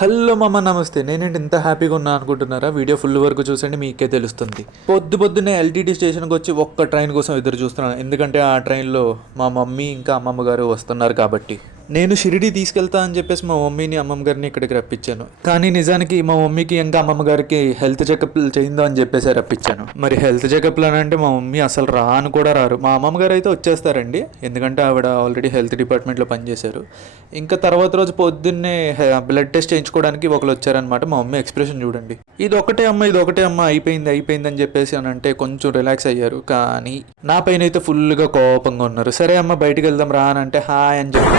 Hello మామ, నమస్తే. నేనేంటి ఇంత హ్యాపీగా ఉన్నా అనుకుంటున్నారా? వీడియో ఫుల్ వరకు చూసండి, మీకే తెలుస్తుంది. పొద్దున్నే ఎల్టీటీ స్టేషన్కి వచ్చి ఒక్క ట్రైన్ కోసం ఎదురు చూస్తున్నాను. ఎందుకంటే ఆ ట్రైన్లో మా మమ్మీ ఇంకా అమ్మమ్మ గారు వస్తున్నారు కాబట్టి. నేను షిరిడి తీసుకెళ్తా అని చెప్పేసి మా మమ్మీని అమ్మమ్మ గారిని ఇక్కడికి రప్పించాను. కానీ నిజానికి మా మమ్మీకి ఇంకా అమ్మమ్మ గారికి హెల్త్ చెకప్లు చేయిందో అని చెప్పేసి రప్పించాను. మరి హెల్త్ చెకప్లు అని అంటే మా మమ్మీ అసలు రాను కూడా రారు. మా అమ్మమ్మ గారు అయితే వచ్చేస్తారండి, ఎందుకంటే ఆవిడ ఆల్రెడీ హెల్త్ డిపార్ట్మెంట్లో పనిచేశారు. ఇంకా తర్వాత రోజు పొద్దున్నే బ్లడ్ టెస్ట్ చేయించుకోవడానికి ఒకరు వచ్చారనమాట. మా మమ్మీ ఎక్స్ప్రెషన్ చూడండి, ఇది ఒకటే అమ్మ అయిపోయింది అని చెప్పేసి అని అంటే కొంచెం రిలాక్స్ అయ్యారు. కానీ నా పైన అయితే ఫుల్గా కోపంగా ఉన్నారు. సరే అమ్మ బయటికి వెళ్దాం రా అని అంటే హాయ్ అని చెప్పి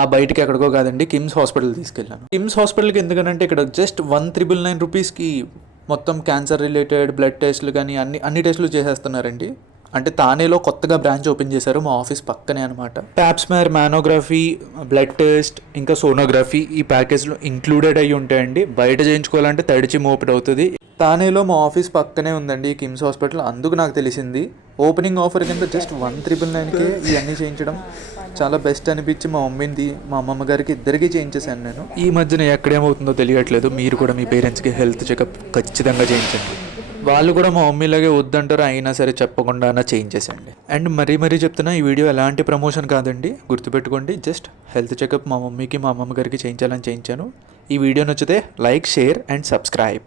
ఆ బయటికి ఎక్కడికో కాదండి, కిమ్స్ హాస్పిటల్ తీసుకెళ్ళాను. కిమ్స్ హాస్పిటల్కి ఎందుకనంటే ఇక్కడ జస్ట్ 1,999 రూపీస్కి మొత్తం క్యాన్సర్ రిలేటెడ్ బ్లడ్ టెస్ట్లు కానీ అన్ని టెస్టులు చేసేస్తున్నారండి. అంటే తానేలో కొత్తగా బ్రాంచ్ ఓపెన్ చేశారు మా ఆఫీస్ పక్కనే అనమాట. ప్యాప్స్మేర్, మానోగ్రఫీ, బ్లడ్ టెస్ట్ ఇంకా సోనోగ్రఫీ ఈ ప్యాకేజ్లో ఇంక్లూడెడ్ అయ్యి ఉంటాయండి. బయట చేయించుకోవాలంటే తడిచి మోపిడ్ అవుతుంది. తానేలో మా ఆఫీస్ పక్కనే ఉందండి కిమ్స్ హాస్పిటల్, అందుకు నాకు తెలిసింది. ఓపెనింగ్ ఆఫర్ కింద జస్ట్ 1,999కే ఇవన్నీ చేయించడం చాలా బెస్ట్ అనిపించి మా మమ్మీని మా అమ్మమ్మ గారికి ఇద్దరికీ చేయించేసాను నేను. ఈ మధ్యన ఎక్కడేమవుతుందో తెలియట్లేదు. మీరు కూడా మీ పేరెంట్స్కి హెల్త్ చెకప్ ఖచ్చితంగా చేయించండి. వాళ్ళు కూడా మా మమ్మీలాగే వద్దంటారు, అయినా సరే చెప్పకుండా చేయించేసండి. అండ్ మరీ చెప్తున్నా, ఈ వీడియో ఎలాంటి ప్రమోషన్ కాదండి, గుర్తుపెట్టుకోండి. జస్ట్ హెల్త్ చెకప్ మా మమ్మీకి మా అమ్మమ్మ గారికి చేయించాలని చేయించాను. ఈ వీడియో నచ్చితే లైక్, షేర్ అండ్ సబ్స్క్రైబ్.